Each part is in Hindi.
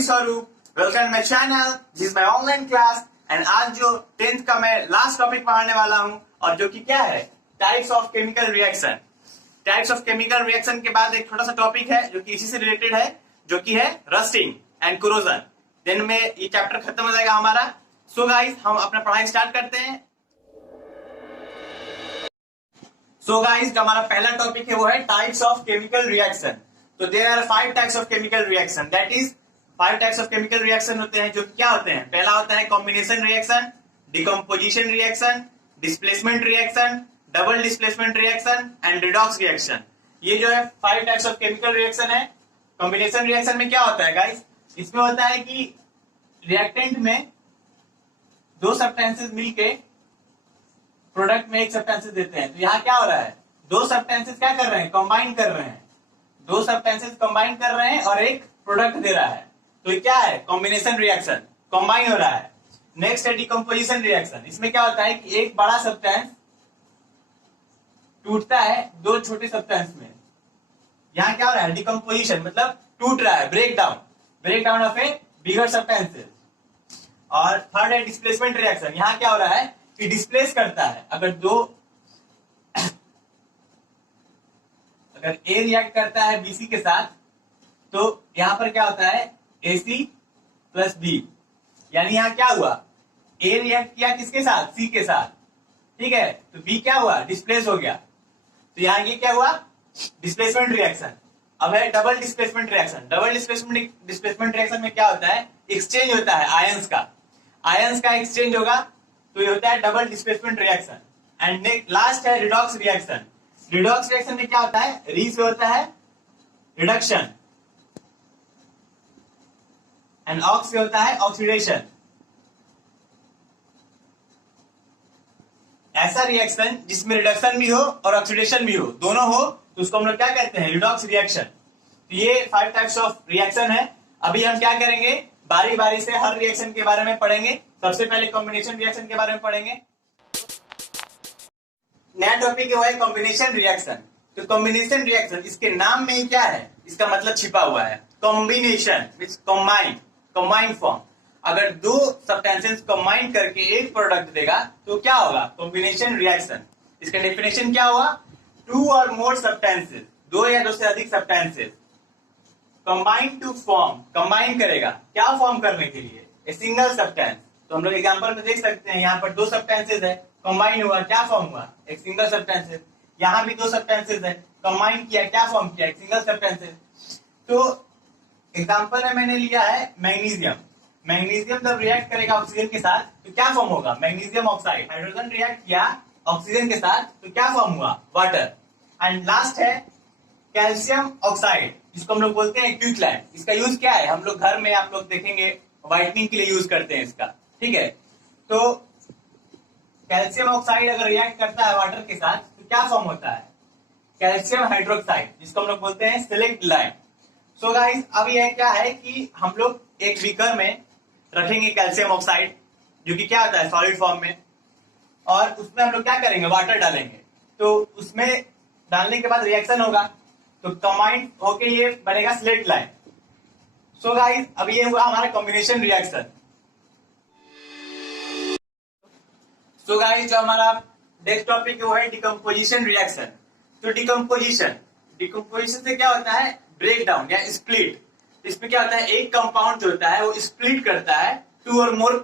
बॉडी स्वरूप welcome my channel, this is my online class and आज जो 10th का मैं लास्ट टॉपिक पढ़ाने वाला हूं और जो कि क्या है types of chemical reaction. Types of chemical reaction के बाद एक छोटा सा टॉपिक है जो कि इसी से रिलेटेड है, जो कि है रस्टिंग एंड कोरोजन। दिन में ये चैप्टर खत्म हो जाएगा हमारा। सो गाइस हम अपना पढ़ाई स्टार्ट करते हैं। सो गाइस जो हमारा पहला टॉपिक है वो है टाइप्स ऑफ केमिकल रिएक्शन। तो there are 5 types of chemical reaction, that is 5 types of chemical reaction होते हैं, जो क्या होते हैं। पहला होता है combination reaction, decomposition reaction, displacement reaction, double displacement reaction and redox reaction. ये जो है 5 टाइप्स ऑफ केमिकल रिएक्शन है। कॉम्बिनेशन रिएक्शन में क्या होता है गाइस, इसमें होता है कि रिएक्टेंट में दो सब्सटेंसेस मिलके प्रोडक्ट में एक सब्सटेंसेस देते हैं। तो यहाँ क्या हो रहा है, दो सब्सटेंसेस क्या कर रहे हैं, कंबाइन कर रहे हैं। दो सब्सटेंसेस कंबाइन कर रहे हैं और एक प्रोडक्ट दे रहा है। तो ये क्या है, कॉम्बिनेशन रिएक्शन, कंबाइन हो रहा है। नेक्स्ट है डिकम्पोजिशन रिएक्शन। इसमें क्या होता है कि एक बड़ा सब्सटेंस टूटता है दो छोटे सब्सटेंस में। यहाँ क्या हो रहा है, डिकम्पोजिशन मतलब टूट रहा है, break down of a bigger substances. और थर्ड है डिस्प्लेसमेंट रिएक्शन। यहाँ क्या हो रहा है कि डिस्प्लेस करता है। अगर ए रिएक्ट करता है बीसी के साथ, तो यहां पर क्या होता है AC प्लस बी। यानी यहां क्या हुआ, ए रिएक्ट किया किसके साथ, सी के साथ, ठीक है। तो बी क्या हुआ, डिस्प्लेस हो गया। तो यहां ये क्या हुआ, डिस्प्लेसमेंट रिएक्शन। अब है double displacement reaction. Double displacement reaction में क्या होता है, एक्सचेंज होता है आयंस का एक्सचेंज होगा। तो ये होता है double displacement reaction. And last है रिडॉक्स रिएक्शन। रिडॉक्स रिएक्शन में क्या होता है, री से होता है रिडक्शन एंड ऑक्स से होता है ऑक्सीडेशन। ऐसा रिएक्शन जिसमें रिडक्शन भी हो और ऑक्सीडेशन भी हो, दोनों हो, तो उसको हम लोग क्या कहते हैं, रिडॉक्स रिएक्शन। तो ये 5 टाइप्स ऑफ रिएक्शन है। अभी हम क्या करेंगे, बारी बारी से हर रिएक्शन के बारे में पढ़ेंगे। सबसे पहले कॉम्बिनेशन रिएक्शन के बारे में पढ़ेंगे। नया टॉपिक है कॉम्बिनेशन रिएक्शन। तो कॉम्बिनेशन रिएक्शन, इसके नाम में ही क्या है, इसका मतलब छिपा हुआ है। Combination means combine form. अगर दो सब्सटेंसेस कंबाइन करके एक प्रोडक्ट देगा तो क्या होगा, कॉम्बिनेशन रिएक्शन। इसका डेफिनेशन क्या हुआ, 2 और मोर सब्सटेंसेस, 2 या 2 से अधिक substances combine to form, combine करेगा क्या फॉर्म करने के लिए, ए सिंगल सब्सटेंस। तो हम लोग एग्जांपल में देख सकते हैं, यहाँ पर 2 सब्सटेंसेस है, कंबाइन हुआ, क्या फॉर्म हुआ, एक सिंगल सब्सटेंसेस। यहाँ भी 2 सब्सटेंसेस है, कंबाइन किया, क्या फॉर्म किया, एक सिंगल सब्सटेंसेस। तो एग्जांपल में मैंने लिया है मैग्नीशियम। मैग्नीशियम जब रिएक्ट करेगा ऑक्सीजन के साथ तो क्या फॉर्म होगा, मैग्नीशियम ऑक्साइड। हाइड्रोजन रिएक्ट किया ऑक्सीजन के साथ तो क्या फॉर्म हुआ, वाटर। एंड लास्ट है कैल्शियम ऑक्साइड, जिसको हम लोग बोलते हैं क्विकलैंड। इसका यूज क्या है, हम लोग घर में आप लोग देखेंगे व्हाइटनिंग के लिए यूज करते हैं इसका, ठीक है। तो कैल्शियम ऑक्साइड अगर रिएक्ट करता है वाटर के साथ तो क्या फॉर्म होता है, कैल्शियम हाइड्रोक्साइड, जिसको हम लोग बोलते हैं सिलेक्ट लाइन। सो गाइस अब यह क्या है कि हम लोग एक बीकर में रखेंगे कैल्शियम ऑक्साइड, जो कि क्या होता है सॉलिड फॉर्म में, और उसमें हम लोग क्या करेंगे, वाटर डालेंगे। तो उसमें डालने के बाद रिएक्शन होगा, तो कंबाइन होके ये बनेगा स्लेट लाइन। सो गाइस अब ये हुआ हमारा कॉम्बिनेशन रिएक्शन। सो गाइस जो हमारा नेक्स्ट टॉपिक है वो है डिकम्पोजिशन रिएक्शन। तो डिकम्पोजिशन से क्या होता है, ब्रेक डाउन या स्प्लिट। इसमें क्या होता है, एक कंपाउंड जो होता है वो स्प्लिट करता है 2 और मोर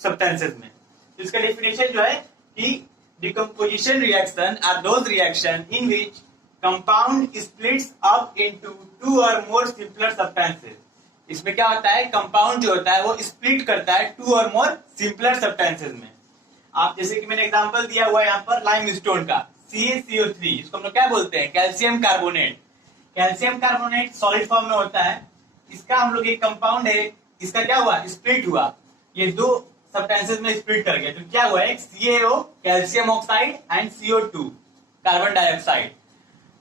सब्सटेंसेस में। तो इसका डेफिनेशन जो है कि decomposition reaction are those reaction in which compound splits up into 2 और मोर सिंपलर सब्सटेंसेस। इसमें क्या होता है, कंपाउंड जो होता है वो स्प्लिट करता है 2 और मोर सिंपलर सब्सटेंसेस में। आप जैसे कि मैंने एग्जांपल दिया हुआ है यहाँ पर लाइमस्टोन का, CaCO3, इसको हम लोग क्या बोलते हैं, calcium carbonate. Calcium carbonate solid form में होता है। इसका हम लोग एक कंपाउंड है, इसका क्या हुआ, स्प्लिट हुआ, ये 2 सब्सटेंसेस में स्प्लिट कर गया। तो क्या हुआ, एक CaO calcium oxide and CO2 carbon dioxide.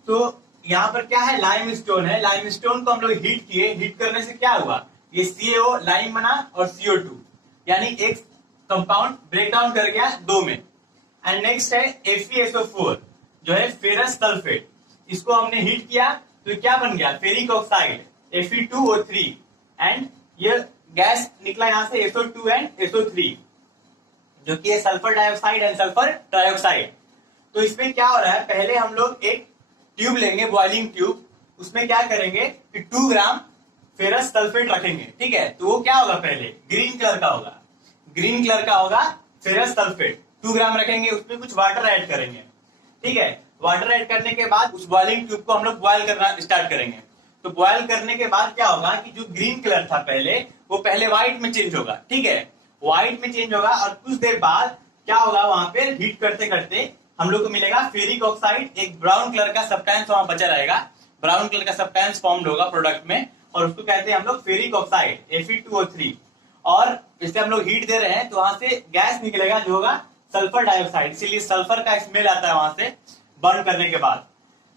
तो यहाँ पर क्या है, लाइमस्टोन है। लाइमस्टोन को हम लोग हीट किए, हीट करने से क्या हुआ, ये CaO लाइम बना और CO2, यानी एक कंपाउंड ब्रेक डाउन कर गया 2 में। एंड नेक्स्ट है FeSO4 जो है फेरस सल्फेट। इसको हमने हीट किया तो क्या बन गया, फेरिक ऑक्साइड Fe2O3 एंड ये गैस निकला यहाँ से SO2 एंड SO3, जो कि है sulphur dioxide and sulphur trioxide. तो इसमें क्या हो रहा है, पहले हम लोग एक ट्यूब लेंगे, बॉइलिंग ट्यूब, उसमें क्या करेंगे कि 2 ग्राम फेरस सल्फेट रखेंगे, ठीक है। तो वो क्या होगा, पहले ग्रीन कलर का होगा, ग्रीन कलर का होगा फेरस सल्फेट, 2 ग्राम रखेंगे, उसमें कुछ वाटर ऐड करेंगे, ठीक है। वाटर ऐड करने के बाद उस बॉइलिंग ट्यूब को हम लोग बॉयल करना स्टार्ट करेंगे। तो बॉयल करने के बाद क्या होगा कि जो ग्रीन कलर था पहले, वो पहले व्हाइट में चेंज होगा, ठीक है, व्हाइट में चेंज होगा। और कुछ देर बाद क्या होगा, वहां पे हीट करते करते हम लोग को मिलेगा फेरिक ऑक्साइड, एक ब्राउन कलर का सब्सटेंस वहां बचा रहेगा, ब्राउन कलर का सब्सटेंस फॉर्म्ड होगा प्रोडक्ट में, और उसको कहते हैं हम लोग फेरिक ऑक्साइड Fe2O3। और इससे हम लोग हीट दे रहे हैं तो वहां से गैस निकलेगा जो होगा सल्फर डाइऑक्साइड, इसीलिए सल्फर का स्मेल आता है वहां से बर्न करने के बाद।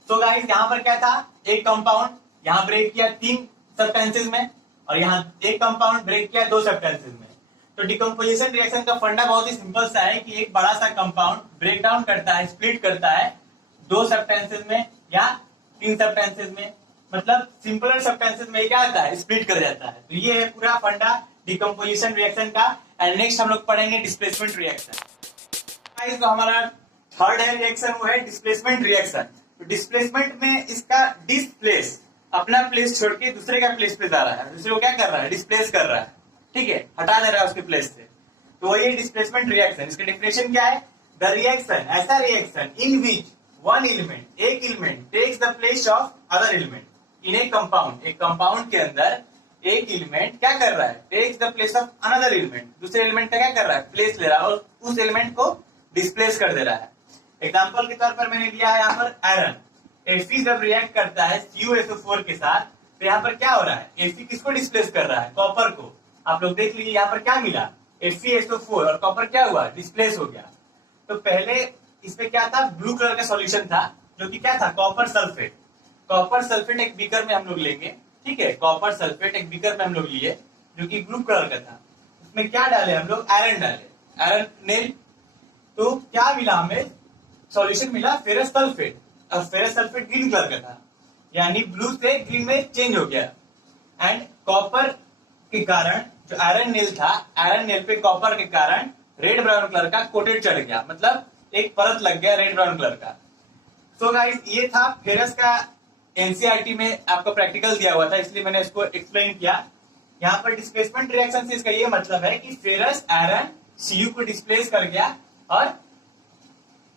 तो गाइस यहाँ पर क्या था, एक कंपाउंड यहाँ ब्रेक किया 3 सब्सटेंसेस में, और यहाँ एक कंपाउंड ब्रेक किया 2 सब्सटेंसेस में। तो डिकम्पोजिशन रिएक्शन का फंडा बहुत ही सिंपल सा है कि एक बड़ा सा कंपाउंड ब्रेक डाउन करता है, स्प्लिट करता है 2 सब्सटेंसेस में या 3 सब्सटेंसेस में, मतलब सिंपलर सब्सटेंसेस में क्या आता है, स्प्लिट कर जाता है। तो ये है पूरा फंडा डिकम्पोजिशन रिएक्शन का। एंड नेक्स्ट हम लोग पढ़ेंगे डिस्प्लेसमेंट रिएक्शन। तो हमारा थर्ड है रिएक्शन, वो है डिस्प्लेसमेंट रिएक्शन। तो डिस्प्लेसमेंट में इसका डिस्प्लेस, अपना प्लेस छोड़ के दूसरे का प्लेस पे जा रहा है, दूसरे को क्या कर रहा है, डिस्प्लेस कर रहा है, ठीक है, हटा दे रहा है उसके प्लेस से। तो वही डिस्प्लेसमेंट रिएक्शन। इसका डेफिनेशन क्या है, द रिएक्शन, ऐसा reaction in which one element, एक element takes the place of other element in a compound, एक कंपाउंड के अंदर एक एलिमेंट क्या कर रहा है, takes the place of another element, दूसरे एलिमेंट का क्या कर रहा है, प्लेस ले रहा है, और उस एलिमेंट को डिस्प्लेस कर दे रहा है। एग्जाम्पल के तौर पर मैंने लिया है यहाँ पर आयरन। Fe जब रिएक्ट करता है CuSO4 के साथ, तो यहाँ पर क्या हो रहा है, Fe किसको डिस्प्लेस कर रहा है, कॉपर को। आप लोग देख लीजिए यहाँ पर क्या मिला, FeSO4, और कॉपर क्या हुआ, डिस्प्लेस हो गया। तो पहले इसमें क्या था, ब्लू कलर का सॉल्यूशन था, जो कि क्या था, कॉपर सल्फेट। कॉपर सल्फेट एक बीकर में हम लोग लेंगे, ठीक है, कॉपर सल्फेट एक बीकर में हम लोग लिए, जो कि ब्लू कलर का था। उसमें क्या डाले हम लोग, आयरन डाले, आयरन नेल। तो क्या मिला हमें, सॉल्यूशन मिला फेरस सल्फेट, और फेरस सल्फेट ग्रीन कलर का था, यानी ब्लू से ग्रीन में चेंज हो गया। एंड कॉपर के कारण जो आयरन नेल था, आयरन नेल पे कॉपर के कारण रेड ब्राउन कलर का कोटेड चढ़ गया, मतलब एक परत लग गया रेड ब्राउन कलर का। सो गाइस ये था फेरस का, एनसीईआरटी में आपको प्रैक्टिकल दिया हुआ था, इसलिए मैंने इसको एक्सप्लेन किया। यहाँ पर डिस्प्लेसमेंट रिएक्शन से इसका ये मतलब है कि फेरस आयरन Cu को डिस्प्लेस कर गया, और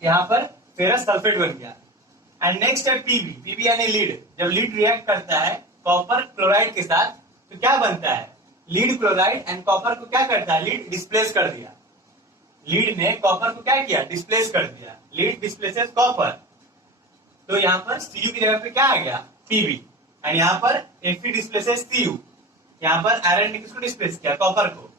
यहाँ पर फेरस सल्फेट बन गया। एंड नेक्स्ट है पीबी यानी लीड। जब लीड रिएक्ट करता है कॉपर क्लोराइड के साथ, तो क्या बनता है, लीड क्लोराइड, एंड कॉपर को क्या करता है, लीड डिस्प्लेस कर दिया। लीड ने कॉपर को क्या किया, डिस्प्लेस कर दिया, लीड डिस्प्लेसेस कॉपर। तो यहाँ पर Cu की जगह पे क्या आ गया, पीबी, एंड यहाँ पर Fe डिस्प्लेसेस Cu। यहाँ पर आयरन ने किसको डिस्प्लेस किया, कॉपर को।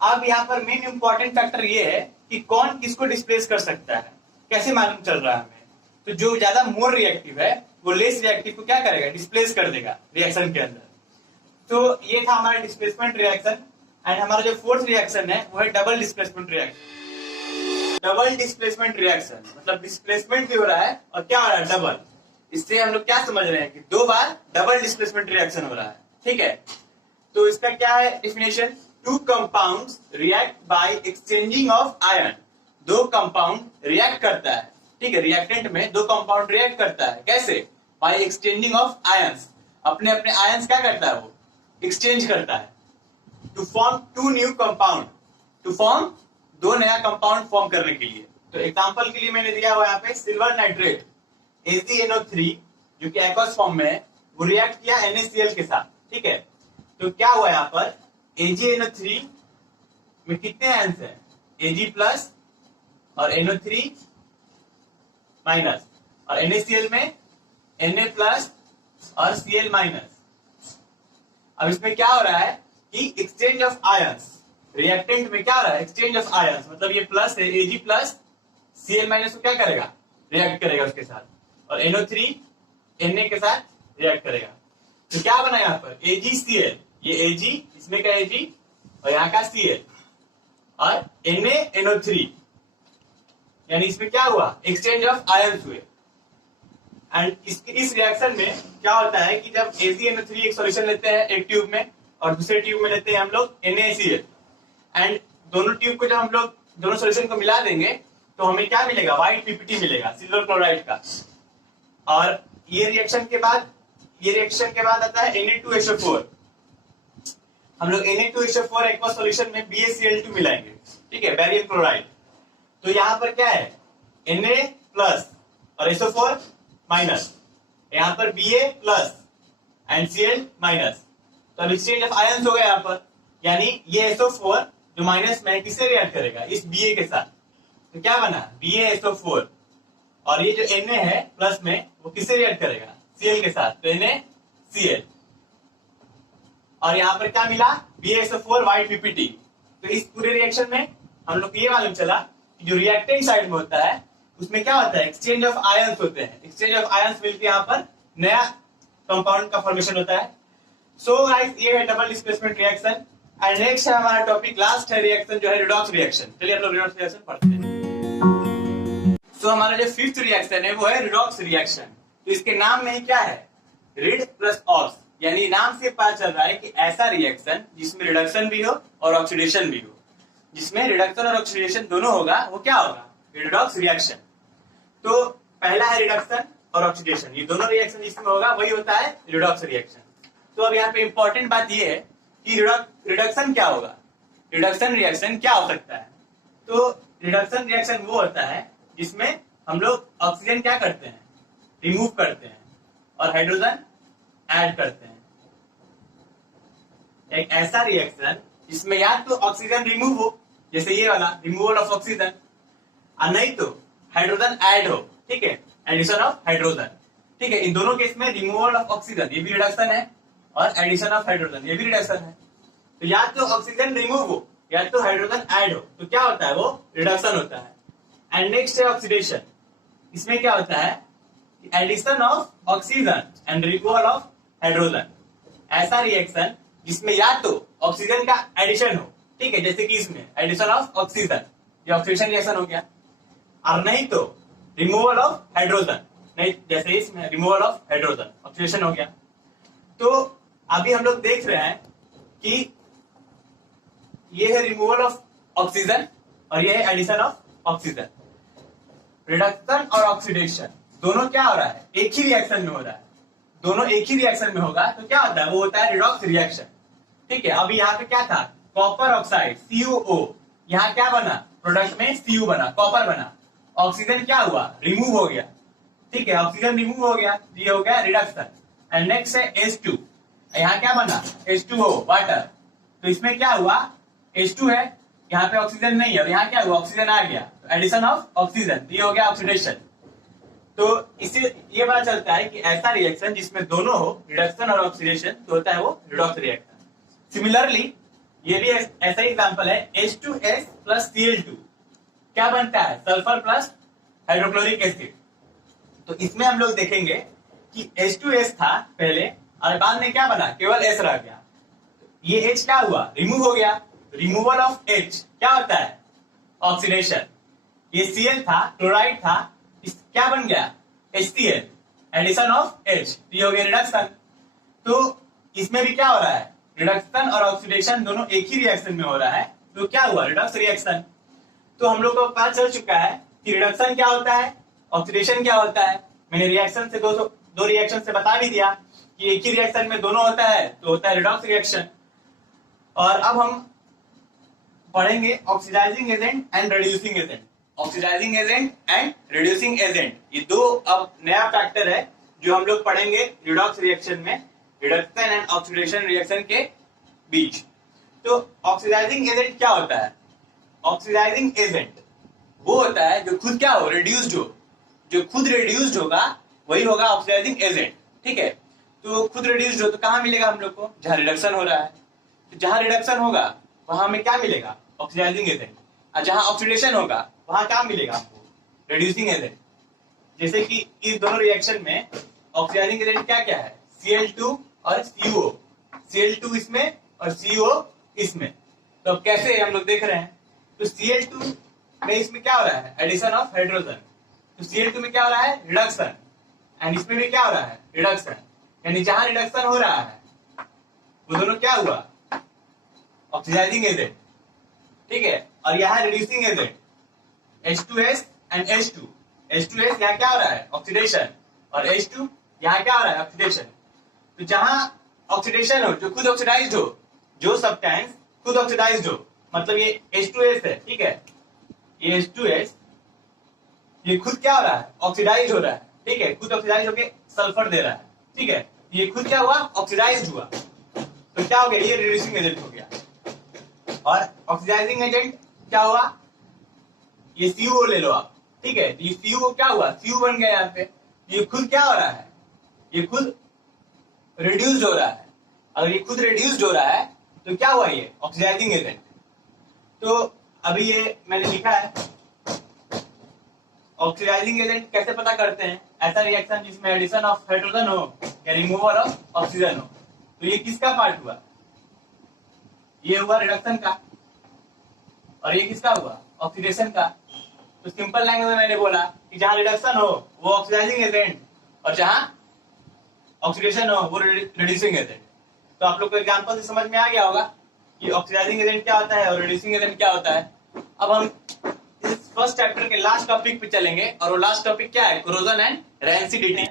अब यहाँ पर मेन इंपॉर्टेंट फैक्टर ये है कि कौन किसको डिस्प्लेस कर सकता है, कैसे मालूम चल रहा है हमें। तो जो ज्यादा मोर रिएक्टिव है वो लेस रिएक्टिव को क्या करेगा, डिस्प्लेस कर देगा रिएक्शन के अंदर। तो ये था हमारा डिस्प्लेसमेंट रिएक्शन। एंड हमारा जो फोर्थ रिएक्शन है वो है double displacement reaction. Double displacement reaction मतलब डिस्प्लेसमेंट भी हो रहा है और क्या हो रहा है, डबल। इससे हम लोग क्या समझ रहे हैं कि 2 बार डबल डिस्प्लेसमेंट रिएक्शन हो रहा है, ठीक है। तो इसका क्या है definition, 2 compounds react by exchanging of ion. 2 compound react करता है, ठीक है, रिएक्टेंट में 2 कंपाउंड रिएक्ट करता है, कैसे, बाय एक्सचेंजिंग ऑफ आयंस। अपने अपने आयंस क्या करता है, वो एक्सचेंज करता है, to form 2 new compound, to form 2 नया कंपाउंड फॉर्म करने के लिए। तो एग्जांपल के लिए मैंने दिया हुआ यहाँ पे सिल्वर नाइट्रेट AgNO3 जो कि एक्वस फॉर्म में है, वो रिएक्ट किया NaCl के साथ, ठीक है। तो क्या हुआ यहाँ पर, AgNO3 में कितने आयंस है, Ag प्लस और NO3 माइनस, और NaCl में Na प्लस और Cl माइनस। अब इसमें क्या हो रहा है कि एक्सचेंज ऑफ आयंस, रिएक्टेंट में क्या हो रहा है, एक्सचेंज ऑफ आयंस, मतलब ये प्लस है, Ag प्लस Cl माइनस को क्या करेगा, रिएक्ट करेगा उसके साथ, और NO3 Na के साथ रिएक्ट करेगा। तो क्या बना यहाँ पर, AgCl, ये Ag, इसमें का Ag और यहाँ का Cl, और NaNO3, यानी इसमें क्या हुआ, एक्सचेंज ऑफ आयंस हुए। एंड इस रिएक्शन में क्या होता है कि जब AgNO3 एक सॉल्यूशन लेते हैं एक ट्यूब में, और दूसरे ट्यूब में लेते हैं हम लोग NaCl, एंड दोनों ट्यूब को जब हम लोग दोनों सोल्यूशन को मिला देंगे तो हमें क्या मिलेगा, व्हाइट PPT मिलेगा सिल्वर क्लोराइड का। और ये रिएक्शन के बाद आता है Na2SO4। हम लोग Na2SO4 एक्वा सॉल्यूशन में BaCl2 मिलाएंगे, ठीक है, बैरियम क्लोराइड। तो यहाँ पर क्या है, Na प्लस और SO4 माइनस, यहाँ पर Ba plus and Cl minus. तो अब एक्सचेंज ऑफ आयंस हो गया यहाँ पर, यानी ये SO4 जो माइनस में किससे रिएक्ट करेगा, इस Ba के साथ। तो क्या बना, BaSO4, और ये जो Na है प्लस में वो किससे रिएक्ट करेगा, Cl के साथ, तो NaCl। और यहाँ पर क्या मिला, BaSO4 व्हाइट PPT। तो इस पूरे रिएक्शन में हम लोग को ये मालूम चला कि जो रिएक्टेंट साइड में होता है उसमें क्या होता है, एक्सचेंज ऑफ आयंस होते हैं। एक्सचेंज ऑफ आयंस मिलकर यहाँ पर नया कंपाउंड का फॉर्मेशन होता है। सो गाइस, ये है double displacement reaction. And next है हमारा टॉपिक, लास्ट है रिएक्शन जो है रिडॉक्स रिएक्शन। चलिए हम लोग रिडॉक्स रिएक्शन पढ़ते हैं। सो हमारा जो फिफ्थ रिएक्शन है वो है रिडॉक्स रिएक्शन। तो इसके नाम में ही क्या है, रिड प्लस ऑक्स, यानी नाम से पता चल रहा है कि ऐसा रिएक्शन जिसमें रिडक्शन भी हो और ऑक्सीडेशन भी हो। जिसमें रिडक्शन और ऑक्सीडेशन दोनों होगा वो क्या होगा, रिडॉक्स रिएक्शन। तो पहला है रिडक्शन और ऑक्सीडेशन, ये दोनों रिएक्शन जिसमें होगा वही होता है रिडॉक्स रिएक्शन। तो अब यहाँ पे इंपॉर्टेंट बात ये है कि रिडक्शन क्या होगा, रिडक्शन रिएक्शन क्या हो सकता है। तो रिडक्शन रिएक्शन वो होता है जिसमें हम लोग ऑक्सीजन क्या करते हैं, रिमूव करते हैं, और हाइड्रोजन ऐड करते हैं। एक ऐसा रिएक्शन जिसमें या तो ऑक्सीजन रिमूव हो, जैसे ये वाला रिमूवल ऑफ ऑक्सीजन, और नहीं तो हाइड्रोजन ऐड हो, ठीक है, एडिशन ऑफ हाइड्रोजन, ठीक है। इन दोनों केस में रिमूवल ऑफ ऑक्सीजन ये भी रिडक्शन है, और एडिशन ऑफ हाइड्रोजन ये भी रिडक्शन है। तो या तो ऑक्सीजन रिमूव हो या तो हाइड्रोजन ऐड हो, तो क्या होता है, वो रिडक्शन होता है। एंड नेक्स्ट है ऑक्सीडेशन। इसमें क्या होता है, addition of oxygen and removal of hydrogen. ऐसा रिएक्शन जिसमें या तो ऑक्सीजन का एडिशन हो, ठीक है, जैसे कि इसमें एडिशन ऑफ ऑक्सीजन, ये ऑक्सीडेशन रिएक्शन हो गया, और नहीं तो रिमूवल ऑफ हाइड्रोजन, नहीं जैसे इसमें रिमूवल ऑफ हाइड्रोजन, ऑक्सीडेशन हो गया। तो अभी हम लोग देख रहे हैं कि ये है रिमूवल ऑफ ऑक्सीजन और ये है एडिशन ऑफ ऑक्सीजन। रिडक्शन और ऑक्सीडेशन दोनों क्या हो रहा है, एक ही रिएक्शन में हो रहा है। दोनों एक ही रिएक्शन में होगा तो क्या होता है, वो होता है रिडॉक्स रिएक्शन, ठीक है। अभी यहाँ पे क्या था, कॉपर ऑक्साइड CuO, यहाँ क्या बना, प्रोडक्ट में Cu बना, कॉपर बना। ऑक्सीजन क्या हुआ, रिमूव हो गया, ठीक है, ऑक्सीजन रिमूव हो गया, ये हो गया रिडक्शन। एंड नेक्स्ट है H2, यहाँ क्या बना, H2O वाटर। तो इसमें क्या हुआ, H2 है, यहाँ पे ऑक्सीजन नहीं है, और यहाँ क्या हुआ, ऑक्सीजन आ गया, तो एडिशन ऑफ ऑक्सीजन, ये हो गया ऑक्सीडेशन। तो इससे ये पता चलता है कि ऐसा रिएक्शन जिसमें दोनों हो, रिडक्शन और ऑक्सीडेशन, तो होता है वो रिडॉक्स रिएक्शन। सिमिलरली ये भी ऐसा ही एग्जांपल है, H2S प्लस Cl2 क्या बनता है, सल्फर प्लस हाइड्रोक्लोरिक एसिड। तो इसमें हम लोग देखेंगे कि H2S था पहले, और बाद में क्या बना, केवल S रह गया। ये H क्या हुआ, रिमूव हो गया, रिमूवल ऑफ H क्या होता है, ऑक्सीडेशन। ये Cl था, क्लोराइड था, इस क्या बन गया, HCl, एडिशन ऑफ H, ये हो गया रिडक्शन। तो इसमें भी क्या हो रहा है, रिडक्शन और ऑक्सीडेशन दोनों एक ही रिएक्शन में हो रहा है, तो क्या हुआ, रिडक्स रिएक्शन। तो हम लोग को पता चल चुका है कि रिडक्शन क्या होता है, ऑक्सीडेशन क्या होता है। मैंने रिएक्शन से दो रिएक्शन से बता भी दिया कि एक ही रिएक्शन में दोनों होता है तो होता है रिडॉक्स रिएक्शन। और अब हम पढ़ेंगे oxidizing agent and reducing agent. Oxidizing agent and reducing agent, ये दो अब नया फैक्टर है जो हम लोग पढ़ेंगे रिडॉक्स रिएक्शन में, रिडक्शन एंड ऑक्सीडेशन रिएक्शन के बीच। तो ऑक्सीडाइजिंग एजेंट क्या होता है, ऑक्सीडाइजिंग एजेंट वो होता है जो खुद क्या हो, रिड्यूस्ड हो। जो खुद रिड्यूस्ड होगा वही होगा ऑक्सीडाइजिंग एजेंट, ठीक है। तो खुद रिड्यूस्ड हो तो कहां मिलेगा हम लोग को, जहां रिडक्शन हो रहा है। तो जहां रिडक्शन होगा वहां हमें क्या मिलेगा, ऑक्सीडाइजिंग एजेंट। और जहां ऑक्सीडेशन होगा वहां क्या मिलेगा हमको, रिड्यूसिंग एजेंट। जैसे कि इस दोनों रिएक्शन में ऑक्सीडाइजिंग एजेंट क्या क्या है, Cl2 और CuO, Cl2 इसमें और CuO इसमें। तो अब कैसे हम लोग देख रहे हैं, तो Cl2 में इसमें क्या हो रहा है, एडिशन ऑफ हाइड्रोजन। तो Cl2 में क्या हो रहा है, रिडक्शन, एंड इसमें भी क्या हो रहा है, रिडक्शन। यानी जहां रिडक्शन हो रहा है वो दोनों क्या हुआ, ऑक्सीडाइजिंग एजेंट, ठीक है, और यह है reducing agent H2S and H2। H2S यहाँ क्या हो रहा है, ऑक्सीडेशन, और H2 यहाँ क्या हो रहा है, ऑक्सीडेशन। तो जहां ऑक्सीडेशन हो, जो खुद ऑक्सीडाइज्ड हो, जो सब्सटेंस खुद ऑक्सीडाइज्ड हो, मतलब ये H2S है, ठीक है, ये H2S ये खुद क्या हो रहा है, ऑक्सीडाइज हो रहा है, ठीक है, खुद ऑक्सीडाइज होके सल्फर दे रहा है, ठीक है, ये खुद क्या हुआ, ऑक्सीडाइज हुआ, तो क्या हो गया, ये रिड्यूसिंग एजेंट हो गया। और ऑक्सीडाइजिंग एजेंट क्या हुआ, ये CuO ले लो आप, ठीक है, ये CuO क्या हुआ, Cu बन गया यहाँ पे, ये खुद क्या हो रहा है, ये खुद रिड्यूस्ड हो रहा है। अगर ये खुद रिड्यूस्ड हो रहा है तो क्या हुआ, ये ऑक्सीडाइजिंग एजेंट। तो अभी ये मैंने लिखा है, ऑक्सीडाइजिंग एजेंट कैसे पता करते हैं, ऐसा रिएक्शन जिसमें एडिशन ऑफ हाइड्रोजन हो या रिमूवल ऑफ ऑक्सीजन हो। तो ये किसका पार्ट हुआ, ये हुआ रिडक्शन का, और ये किसका हुआ, ऑक्सीडेशन का। तो सिंपल लैंग्वेज में मैंने बोला कि जहां रिडक्शन हो वो ऑक्सीडाइजिंग एजेंट, और जहां ऑक्सीडेशन हो वो रिड्यूसिंग एजेंट। तो आप लोग को एग्जांपल से समझ में आ गया होगा कि ऑक्सीडाइजिंग एजेंट क्या होता है और रिड्यूसिंग एजेंट क्या होता है। अब हम इस फर्स्ट चैप्टर के लास्ट टॉपिक पे चलेंगे, और वो लास्ट टॉपिक क्या है, corrosion and rancidity.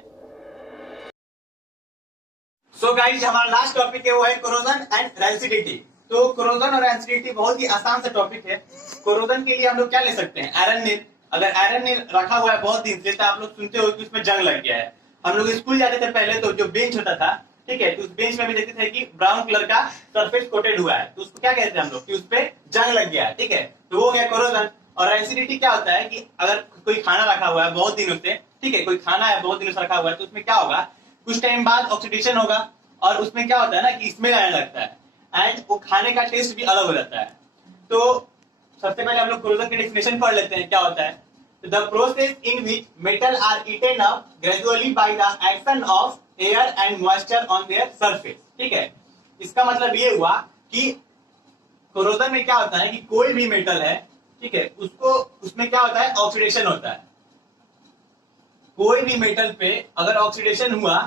So guys, हमारा लास्ट टॉपिक है वो है कोरोजन एंड रैंसिडिटी। तो कोरोजन और रैंसिडिटी बहुत ही आसान सा टॉपिक है। कोरोजन के लिए हम लोग क्या ले सकते हैं, आयरन नील। अगर आयरन नील रखा हुआ है बहुत दिन से, तो आप लोग सुनते हो कि उसमें जंग लग गया है। हम लोग स्कूल जाते थे पहले, तो जो बेंच होता था, ठीक है, तो उस बेंच में भी देखते थे कि ब्राउन कलर का सरफेस कोटेड हुआ है, तो उसको क्या कहते हैं हम लोग, कि उस पे जंग लग गया है, ठीक है, तो वो हो गया कोरोजन। और रैंसिडिटी क्या होता है कि अगर कोई खाना रखा हुआ है बहुत दिनों से, ठीक है, कोई खाना है बहुत दिनों से रखा हुआ है, तो उसमें क्या होगा, कुछ टाइम बाद ऑक्सीडेशन होगा, और उसमें क्या होता है ना कि स्मेल आने लगता है, एंड वो खाने का टेस्ट भी अलग हो जाता है। तो सबसे पहले हम लोग कोरोजन की डेफिनेशन पढ़ लेते हैं, क्या होता है। The process in which metal are eaten up gradually by the action of air and moisture on their surface, ठीक है। इसका मतलब ये हुआ कि कोरोजन में क्या होता है कि कोई भी मेटल है, ठीक है, उसको उसमें क्या होता है, ऑक्सीडेशन होता है। कोई भी मेटल पे अगर ऑक्सीडेशन हुआ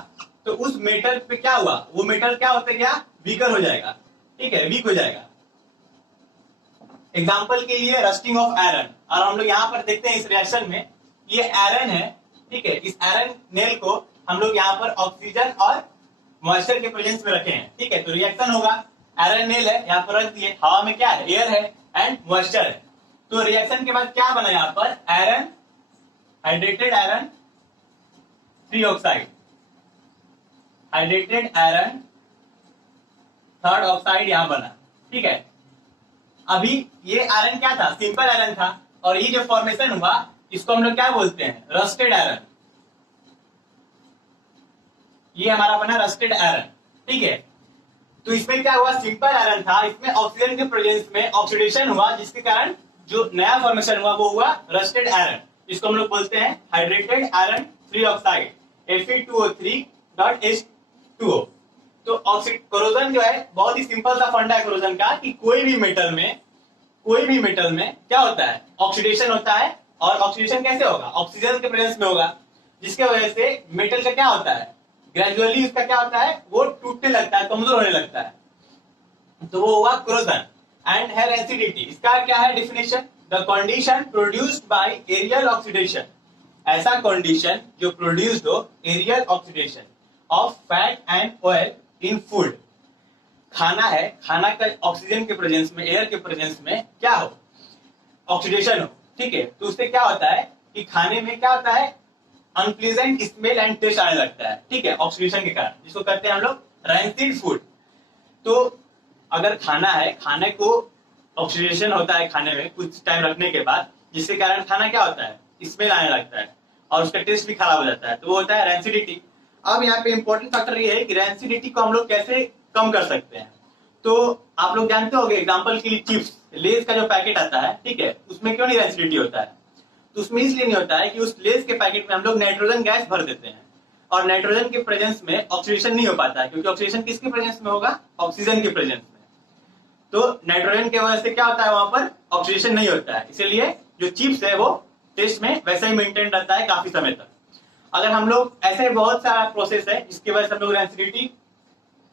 तो उस मेटल पे क्या हुआ, वो मेटल क्या होता है, क्या वीकर हो जाएगा, ठीक है, वीक हो जाएगा। एग्जाम्पल के लिए रस्टिंग ऑफ आयरन, और हम लोग यहाँ पर देखते हैं इस रिएक्शन में ये आयरन है, ठीक है, इस आयरन नेल को हम लोग यहाँ पर ऑक्सीजन और मॉइस्चर के प्रेजेंस में रखे हैं, ठीक है, तो रिएक्शन होगा। आयरन नेल है यहाँ पर रख दिए, हवा में क्या है, एयर है एंड मॉइस्चर है। तो रिएक्शन के बाद क्या बना यहाँ पर, iron, hydrated iron, 3 oxide, hydrated iron, 3rd oxide यहां बना, ठीक है। अभी ये आयरन क्या था, सिंपल आयरन था, और ये जो फॉर्मेशन हुआ इसको हम लोग क्या बोलते हैं, रस्टेड आयरन। ये हमारा बना रस्टेड आयरन, ठीक है। तो इसमें क्या हुआ, सिंपल आयरन था, इसमें ऑक्सीजन के प्रेजेंस में ऑक्सीडेशन हुआ, जिसके कारण जो नया फॉर्मेशन हुआ वो हुआ रस्टेड आयरन। इसको हम लोग बोलते हैं हाइड्रेटेड आयरन 3 ऑक्साइड, Fe2O3.H2O। तो कोरोजन जो है बहुत ही सिंपल सा फंडा है कोरोजन का, कि कोई भी मेटल में क्या होता है, ऑक्सीडेशन होता है। और ऑक्सीडेशन कैसे होगा, ऑक्सीजन के प्रेजेंस में होगा, जिसके वजह से मेटल का क्या होता है, ग्रेजुअली उसका क्या होता है, वो टूटने लगता है, कमजोर होने लगता है, तो वो हुआ कोरोजन। एंड है रैंसिडिटी, इसका क्या है definition, the condition produced by aerial oxidation, ऐसा कंडीशन जो प्रोड्यूस्ड हो aerial oxidation of fat and oil in food. खाना है, खाना का ऑक्सीजन के प्रेजेंस में, एयर के प्रेजेंस में क्या हो, ऑक्सीडेशन हो, ठीक है, तो उससे क्या होता है कि खाने में क्या होता है, अनप्लीजेंट स्मेल एंड टेस्ट आने लगता है, ठीक है, ऑक्सीडेशन के कारण, जिसको कहते हैं हम लोग रैंसिड फूड। तो अगर खाना है, खाने को ऑक्सीडेशन होता है खाने में कुछ टाइम रखने के बाद, जिसके कारण खाना क्या होता है, स्मेल आने लगता है और उसका टेस्ट भी खराब हो जाता है, तो वो होता है रैंसिडिटी। अब यहाँ पे इंपॉर्टेंट फैक्टर ये है कि रैंसिडिटी को हम लोग कैसे कम कर सकते हैं। तो आप लोग जानते होंगे, एग्जांपल के लिए चिप्स, लेज का जो पैकेट आता है, ठीक है, उसमें क्यों नहीं रैंसिडिटी होता है, तो उसमें इसलिए नहीं होता है कि उस लेज के पैकेट में हम लोग नाइट्रोजन गैस भर देते हैं, और नाइट्रोजन के प्रेजेंस में ऑक्सीडेशन नहीं हो पाता है, क्योंकि ऑक्सीडेशन किसके प्रेजेंस में होगा, ऑक्सीजन के प्रेजेंस में। तो नाइट्रोजन की वजह से क्या होता है, वहां पर ऑक्सीडेशन नहीं होता है, इसीलिए जो चिप्स है वो टेस्ट में वैसा ही मेंटेन रहता है काफी समय तक। अगर हम लोग ऐसे बहुत सारा प्रोसेस है जिसकी वजह से हम लोग रैंसिडिटी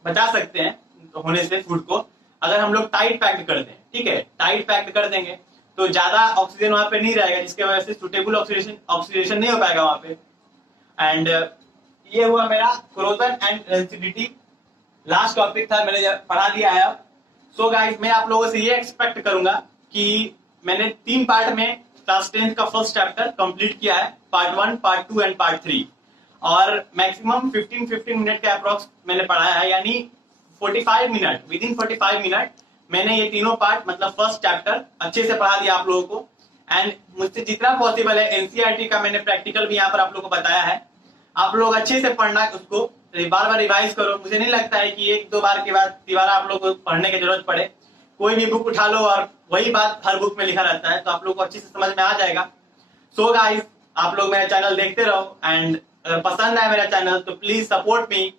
बचा सकते हैं होने से फूड को। अगर हम लोग टाइट पैक्ड कर दें, ठीक है, टाइट पैक्ड कर देंगे तो ज्यादा ऑक्सीजन वहां पे नहीं रहेगा, जिसकी वजह से सुटेबल ऑक्सीडेशन नहीं हो पाएगा वहां पे। एंड ये हुआ मेरा corrosion and rigidity, last topic था, मैंने पढ़ा दिया है अब। सो गाइस, मैं आप लोगों से ये एक्सपेक्ट करूंगा कि मैंने 3 पार्ट में क्लास 10 का फर्स्ट चैप्टर कंप्लीट किया है, पार्ट 1, पार्ट 2 एंड पार्ट 3, और मैक्सिमम 15 मिनट के अप्रोक्स मैंने पढ़ाया है, यानी 45 मिनट, विद इन 45 मिनट मैंने ये तीनों पार्ट मतलब फर्स्ट चैप्टर अच्छे से पढ़ा दिया आप लोगों को। एंड मुझसे जितना पॉसिबल है एनसीईआरटी का मैंने प्रैक्टिकल भी यहाँ पर आप लोगों को बताया है, आप लोग अच्छे से पढ़ना, उसको बार बार रिवाइज करो। मुझे नहीं लगता है कि 1-2 बार के बाद दोबारा आप लोग को पढ़ने की जरूरत पड़े। कोई भी बुक उठा लो और वही बात हर बुक में लिखा रहता है, तो आप लोग को अच्छे से समझ में आ जाएगा। सो गाइस, आप लोग मेरा चैनल देखते रहो, एंड अगर पसंद आए मेरा चैनल तो प्लीज सपोर्ट मी